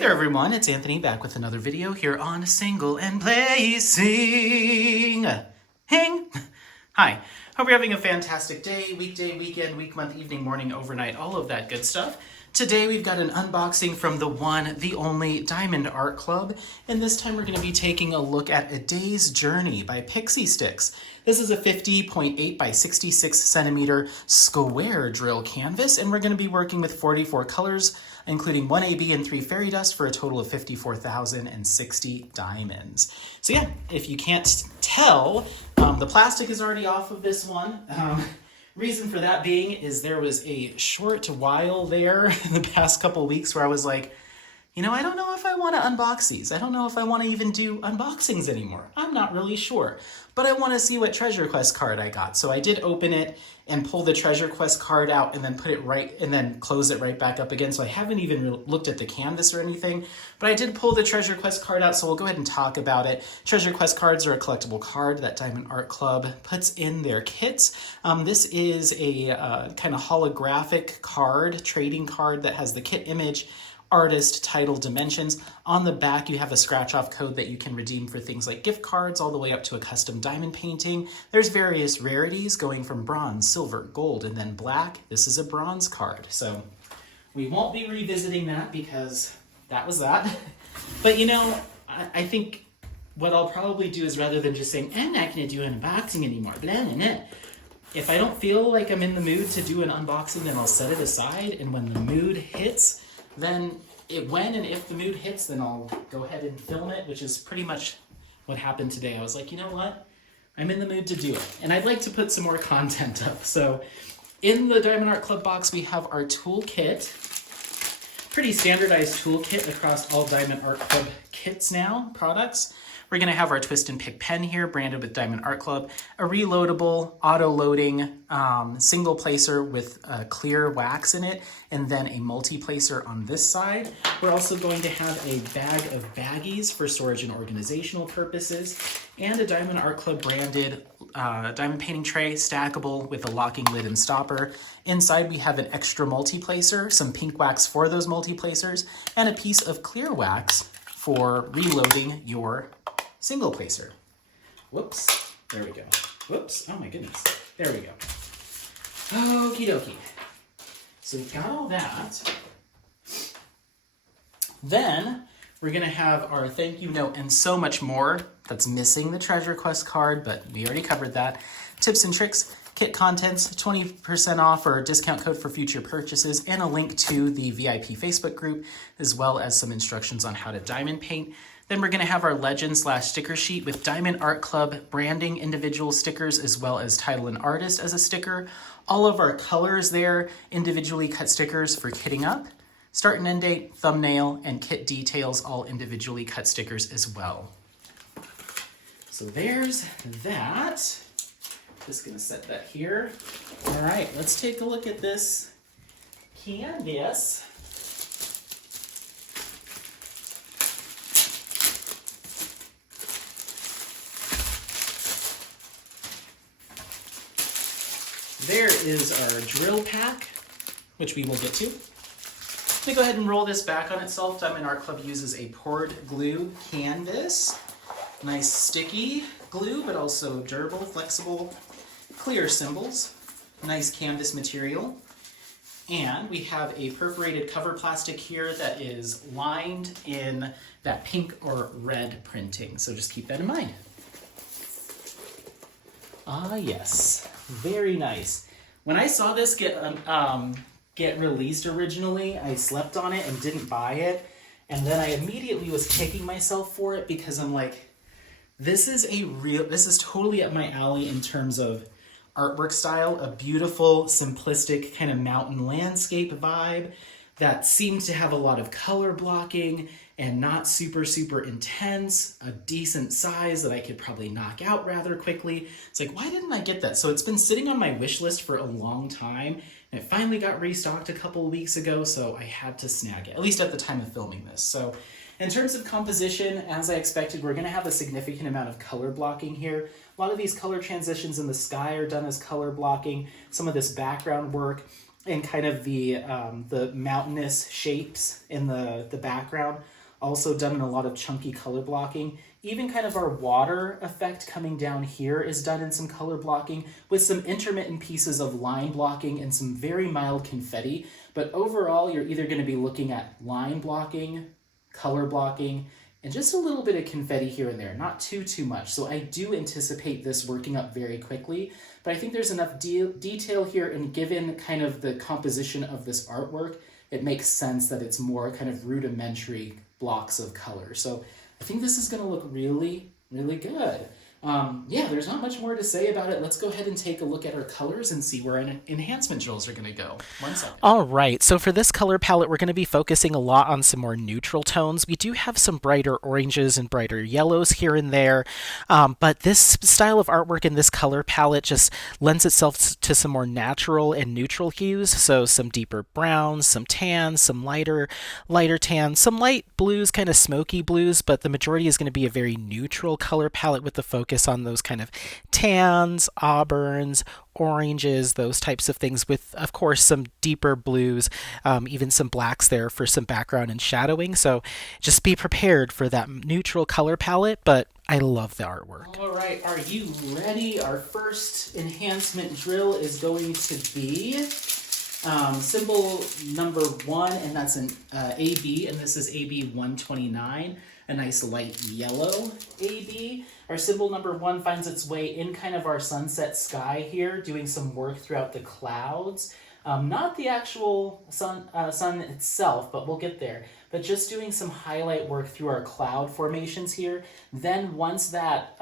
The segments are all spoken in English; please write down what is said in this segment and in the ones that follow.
there everyone, it's Anthony back with another video here on Single and Placing. Hang! Hi, hope you're having a fantastic day, weekday, weekend, week, month, evening, morning, overnight, all of that good stuff. Today we've got an unboxing from the one, the only Diamond Art Club, and this time we're going to be taking a look at A Day's Journey by PixieStyx. This is a 50.8 by 66 centimeter square drill canvas, and we're going to be working with 44 colors, including 1 AB and 3 fairy dust for a total of 54,060 diamonds. So yeah, if you can't tell, the plastic is already off of this one. Reason for that being is there was a short while there in the past couple weeks where I was like, you know, I don't know if I want to unbox these. I don't know if I want to even do unboxings anymore. I'm not really sure, but I want to see what treasure quest card I got. So I did open it and pull the treasure quest card out and then put it right and then close it right back up again. So I haven't even looked at the canvas or anything, but I did pull the treasure quest card out. So we'll go ahead and talk about it. Treasure quest cards are a collectible card that Diamond Art Club puts in their kits. This is a kind of holographic card, trading card that has the kit image, artist, title, dimensions. On the back, you have a scratch-off code that you can redeem for things like gift cards, all the way up to a custom diamond painting. There's various rarities going from bronze, silver, gold, and then black. This is a bronze card, so we won't be revisiting that because that was that. But you know, I think what I'll probably do is rather than just saying, I'm not going to do an unboxing anymore, blah, blah, blah. If I don't feel like I'm in the mood to do an unboxing, then I'll set it aside, and when the mood hits, then when and if the mood hits, then I'll go ahead and film it, which is pretty much what happened today. I was like, you know what? I'm in the mood to do it. And I'd like to put some more content up. So in the Diamond Art Club box, we have our toolkit. Pretty standardized toolkit across all Diamond Art Club kits now, products. We're going to have our twist and pick pen here, branded with Diamond Art Club, a reloadable, auto-loading single placer with clear wax in it, and then a multi-placer on this side. We're also going to have a bag of baggies for storage and organizational purposes, and a Diamond Art Club branded diamond painting tray, stackable with a locking lid and stopper. Inside we have an extra multi-placer, some pink wax for those multi-placers, and a piece of clear wax for reloading your single placer. Whoops, there we go. Whoops, oh my goodness, there we go. Okie dokie. So we've got all that. Then we're gonna have our thank you note and so much more. That's missing the treasure quest card, but we already covered that. Tips and tricks, kit contents, 20% off or discount code for future purchases, and a link to the VIP Facebook group, as well as some instructions on how to diamond paint. Then we're going to have our legend/sticker sheet with Diamond Art Club branding, individual stickers, as well as title and artist as a sticker. All of our colors there, individually cut stickers for kitting up. Start and end date, thumbnail, and kit details, all individually cut stickers as well. So there's that. Just going to set that here. All right, let's take a look at this canvas. There is our drill pack, which we will get to. Let me go ahead and roll this back on itself. Diamond Art Club uses a poured glue canvas. Nice sticky glue, but also durable, flexible, clear symbols. Nice canvas material. And we have a perforated cover plastic here that is lined in that pink or red printing. So just keep that in mind. Ah, yes. Very nice. When I saw this get released originally, I slept on it and didn't buy it. And then I immediately was kicking myself for it because I'm like, this is totally up my alley in terms of artwork style, a beautiful, simplistic kind of mountain landscape vibe that seems to have a lot of color blocking and not super, super intense, a decent size that I could probably knock out rather quickly. It's like, why didn't I get that? So it's been sitting on my wish list for a long time, and it finally got restocked a couple of weeks ago, so I had to snag it, at least at the time of filming this. So in terms of composition, as I expected, we're gonna have a significant amount of color blocking here. A lot of these color transitions in the sky are done as color blocking. Some of this background work and kind of the mountainous shapes in the background. Also done in a lot of chunky color blocking. Even kind of our water effect coming down here is done in some color blocking with some intermittent pieces of line blocking and some very mild confetti. But overall, you're either going to be looking at line blocking, color blocking, and just a little bit of confetti here and there, not too much. So I do anticipate this working up very quickly, but I think there's enough detail here, and given kind of the composition of this artwork, it makes sense that it's more kind of rudimentary blocks of color. So I think this is going to look really, really good. Yeah, there's not much more to say about it. Let's go ahead and take a look at our colors and see where our enhancement drills are going to go. 1 second. All right, so for this color palette, we're going to be focusing a lot on some more neutral tones. We do have some brighter oranges and brighter yellows here and there, but this style of artwork in this color palette just lends itself to some more natural and neutral hues. So some deeper browns, some tans, some lighter tans, some light blues, kind of smoky blues, but the majority is going to be a very neutral color palette with the focus on those kind of tans, auburns, oranges, those types of things, with of course some deeper blues, even some blacks there for some background and shadowing. So just be prepared for that neutral color palette, but I love the artwork. All right, are you ready? Our first enhancement drill is going to be symbol number 1, and that's an AB, and this is AB 129, a nice light yellow AB. Our symbol number 1 finds its way in kind of our sunset sky here, doing some work throughout the clouds. Not the actual sun itself, but we'll get there. But just doing some highlight work through our cloud formations here. Then once that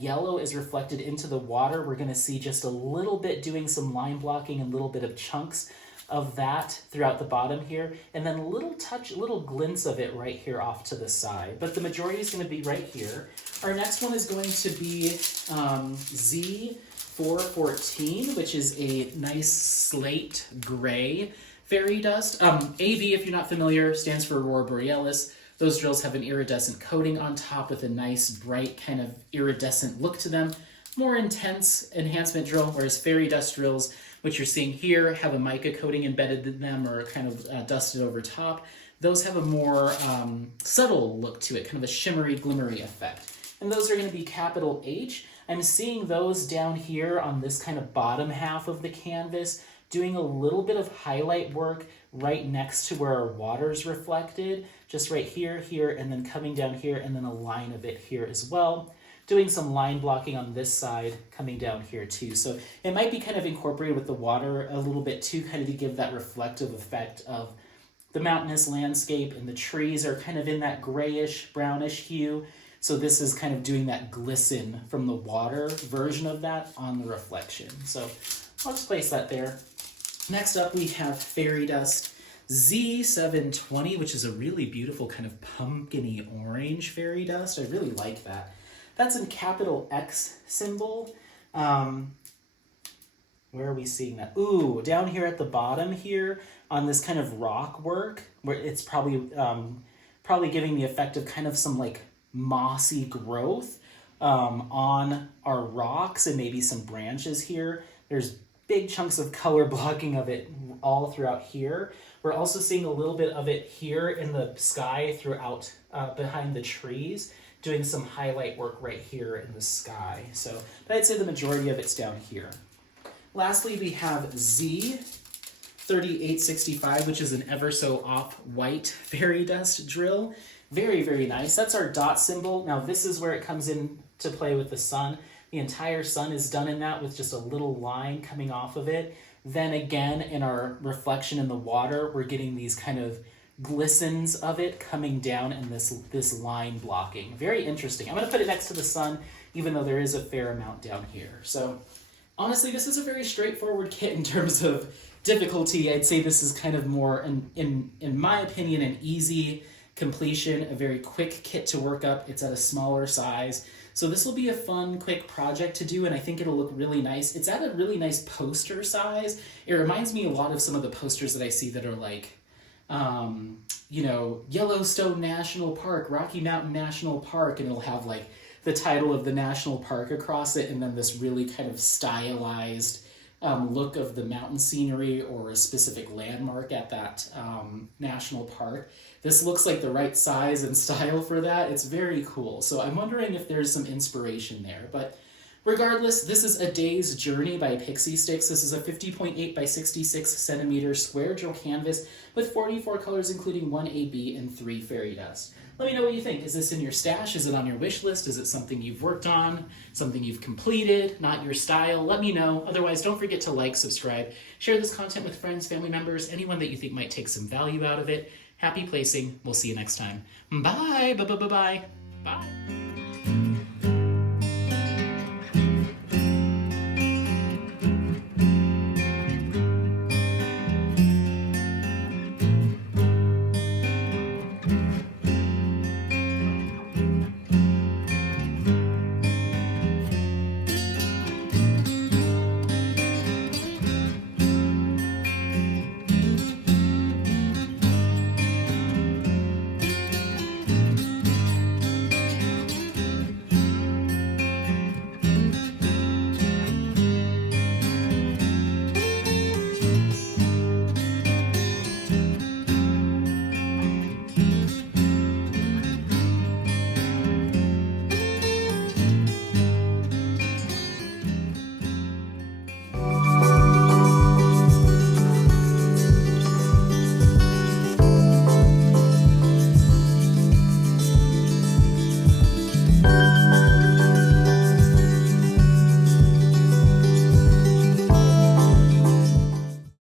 yellow is reflected into the water, we're going to see just a little bit doing some line blocking and a little bit of chunks of that throughout the bottom here, and then a little glints of it right here off to the side. But the majority is going to be right here. Our next one is going to be Z414, which is a nice slate gray fairy dust. AB, if you're not familiar, stands for Aurora Borealis. Those drills have an iridescent coating on top with a nice bright kind of iridescent look to them. More intense enhancement drill, whereas fairy dust drills, which you're seeing here, have a mica coating embedded in them or kind of dusted over top. Those have a more subtle look to it, kind of a shimmery, glimmery effect. And those are going to be capital H. I'm seeing those down here on this kind of bottom half of the canvas, doing a little bit of highlight work right next to where our water's reflected, just right here, here, and then coming down here, and then a line of it here as well. Doing some line blocking on this side, coming down here too. So it might be kind of incorporated with the water a little bit too, kind of to give that reflective effect of the mountainous landscape, and the trees are kind of in that grayish, brownish hue. So this is kind of doing that glisten from the water version of that on the reflection. So I'll just place that there. Next up, we have fairy dust Z720, which is a really beautiful kind of pumpkin-y orange fairy dust. I really like that. That's in capital X symbol. Where are we seeing that? Ooh, down here at the bottom here on this kind of rock work, where it's probably giving the effect of kind of some like mossy growth on our rocks and maybe some branches here. There's big chunks of color blocking of it all throughout here. We're also seeing a little bit of it here in the sky throughout behind the trees, doing some highlight work right here in the sky. So, but I'd say the majority of it's down here. Lastly, we have Z3865, which is an ever so off-white fairy dust drill. Very, very nice. That's our dot symbol. Now this is where it comes in to play with the sun. The entire sun is done in that with just a little line coming off of it. Then again, in our reflection in the water, we're getting these kind of glistens of it coming down in this line blocking. Very interesting. I'm going to put it next to the sun, even though there is a fair amount down here. So honestly, this is a very straightforward kit in terms of difficulty. I'd say this is kind of more, in my opinion, an easy completion, a very quick kit to work up. It's at a smaller size. So this will be a fun, quick project to do, and I think it'll look really nice. It's at a really nice poster size. It reminds me a lot of some of the posters that I see that are like, you know, Yellowstone National Park, Rocky Mountain National Park, and it'll have like the title of the national park across it, and then this really kind of stylized look of the mountain scenery or a specific landmark at that national park. This looks like the right size and style for that. It's very cool. So I'm wondering if there's some inspiration there. But regardless, this is A Day's Journey by PixieStyx. This is a 50.8 by 66 centimeter square drill canvas with 44 colors, including 1 AB and 3 fairy dust. Let me know what you think. Is this in your stash? Is it on your wish list? Is it something you've worked on? Something you've completed? Not your style? Let me know. Otherwise, don't forget to like, subscribe, share this content with friends, family members, anyone that you think might take some value out of it. Happy placing. We'll see you next time. Bye. Bye. Bye. Bye. Bye.